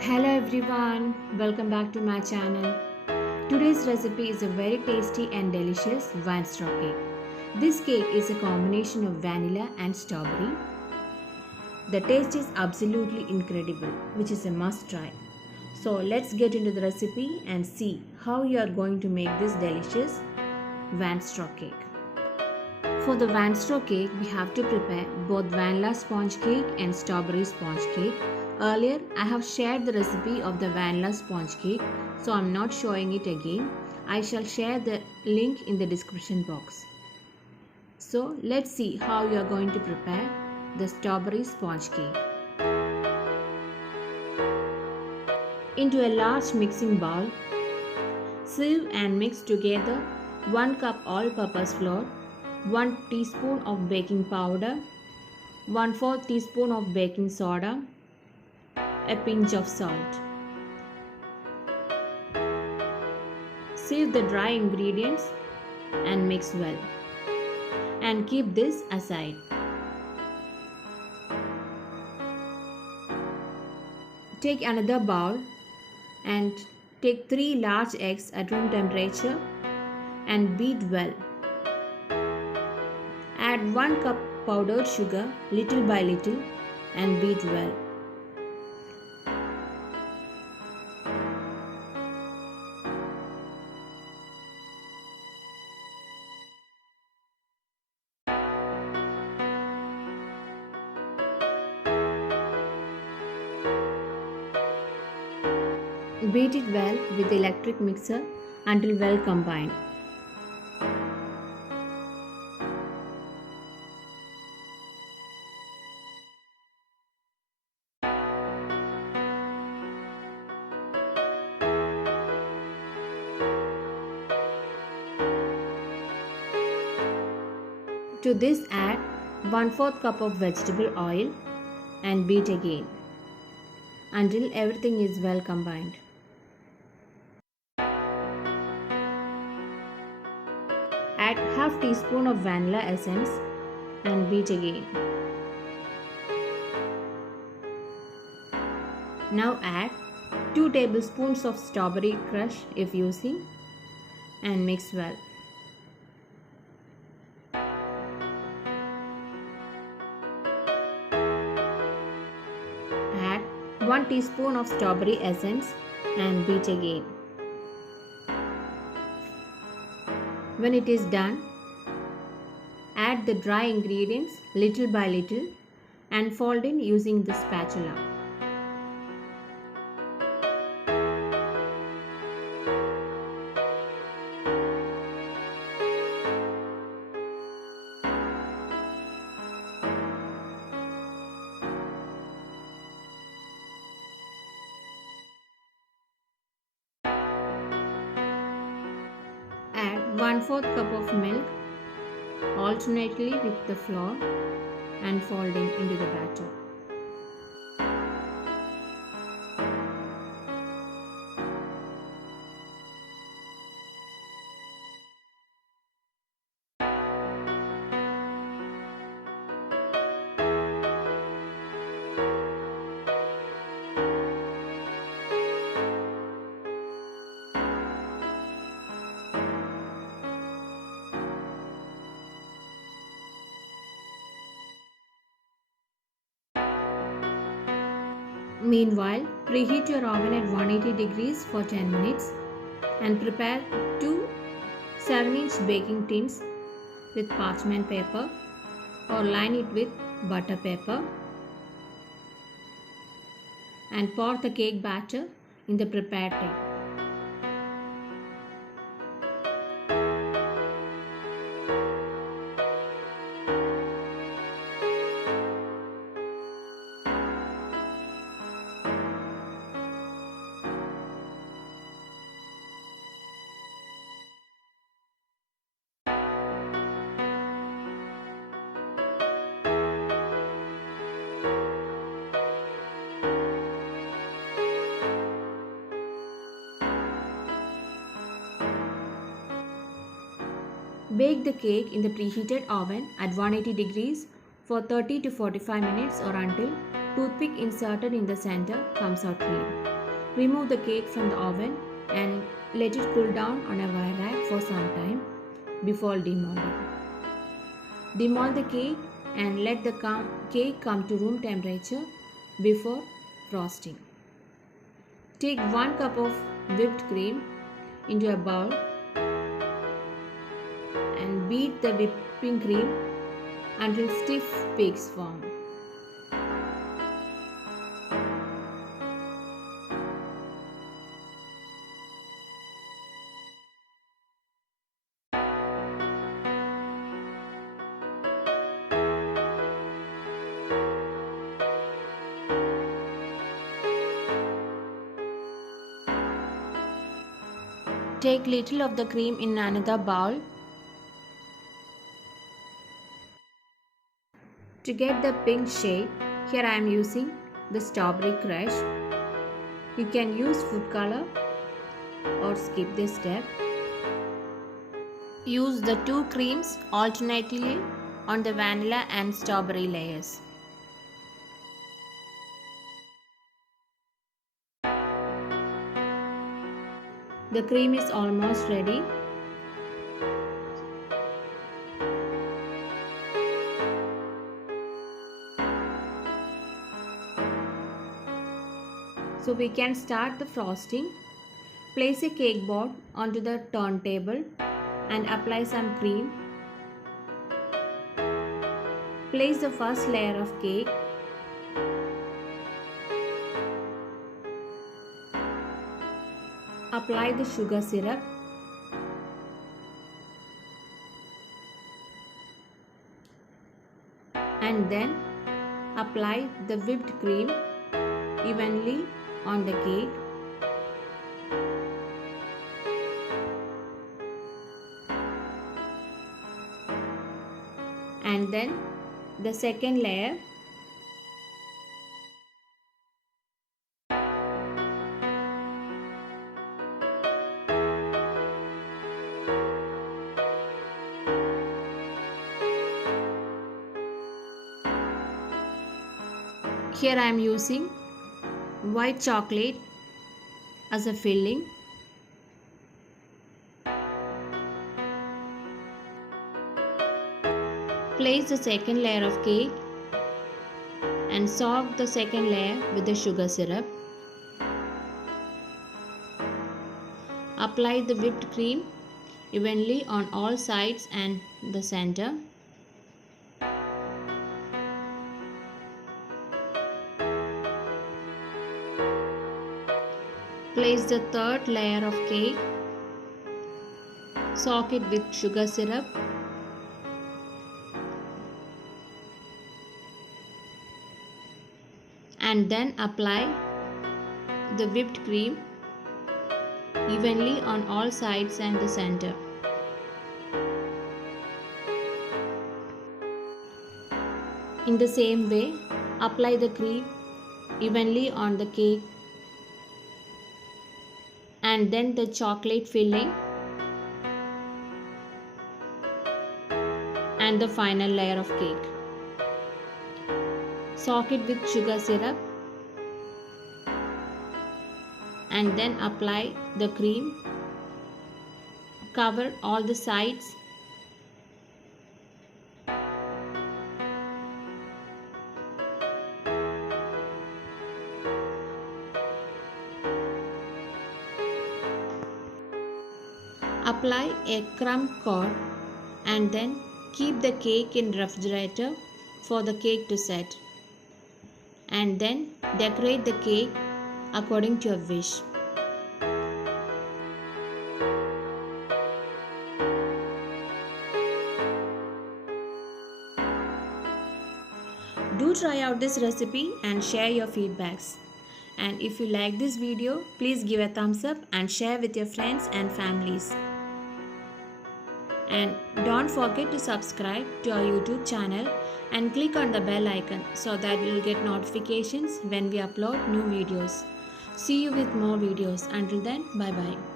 Hello everyone, welcome back to my channel. Today's recipe is a very tasty and delicious Van straw cake. This cake is a combination of vanilla and strawberry. The taste is absolutely incredible, which is a must try. So let's get into the recipe and see how you are going to make this delicious Van straw cake. For the Van straw cake, we have to prepare both vanilla sponge cake and strawberry sponge cake. Earlier, I have shared the recipe of the vanilla sponge cake, so I'm not showing it again. I shall share the link in the description box. So, let's see how you are going to prepare the strawberry sponge cake. Into a large mixing bowl, sieve and mix together 1 cup all-purpose flour, 1 teaspoon of baking powder, 1/4 teaspoon of baking soda, a pinch of salt. Sieve the dry ingredients and mix well. And keep this aside. Take another bowl and take 3 large eggs at room temperature and beat well. Add 1 cup powdered sugar little by little and beat well. Beat it well with the electric mixer until well combined. To this add 1/4 cup of vegetable oil and beat again until everything is well combined. Add half teaspoon of vanilla essence and beat again. Now add 2 tablespoons of strawberry crush if using and mix well. Add 1 teaspoon of strawberry essence and beat again. When it is done, add the dry ingredients little by little and fold in using the spatula. Add 1/4 cup of milk alternately with the flour and folding into the batter. Meanwhile, preheat your oven at 180 degrees for 10 minutes and prepare 2 7-inch baking tins with parchment paper or line it with butter paper and pour the cake batter in the prepared tin. Bake the cake in the preheated oven at 180 degrees for 30 to 45 minutes or until toothpick inserted in the center comes out clean. Remove the cake from the oven and let it cool down on a wire rack for some time before demolding. Demold the cake and let the cake come to room temperature before frosting. Take 1 cup of whipped cream into a bowl and beat the whipping cream until stiff peaks form. Take little of the cream in another bowl. To get the pink shade, here I am using the strawberry crush. You can use food color or skip this step. Use the 2 creams alternately on the vanilla and strawberry layers. The cream is almost ready. So we can start the frosting. Place a cake board onto the turntable and apply some cream. Place the first layer of cake. Apply the sugar syrup. And then apply the whipped cream evenly on the cake. And then the second layer. Here I am using white chocolate as a filling. Place the second layer of cake and soak the second layer with the sugar syrup. Apply the whipped cream evenly on all sides and the center. Place the third layer of cake. Soak it with sugar syrup. And then apply the whipped cream evenly on all sides and the center. In the same way, apply the cream evenly on the cake and then the chocolate filling and the final layer of cake. Soak it with sugar syrup and then apply the cream. Cover all the sides. Apply a crumb coat and then keep the cake in refrigerator for the cake to set. And then decorate the cake according to your wish. Do try out this recipe and share your feedbacks. And if you like this video, please give a thumbs up and share with your friends and families. And don't forget to subscribe to our YouTube channel and click on the bell icon so that you'll get notifications when we upload new videos. See you with more videos. Until then, bye bye.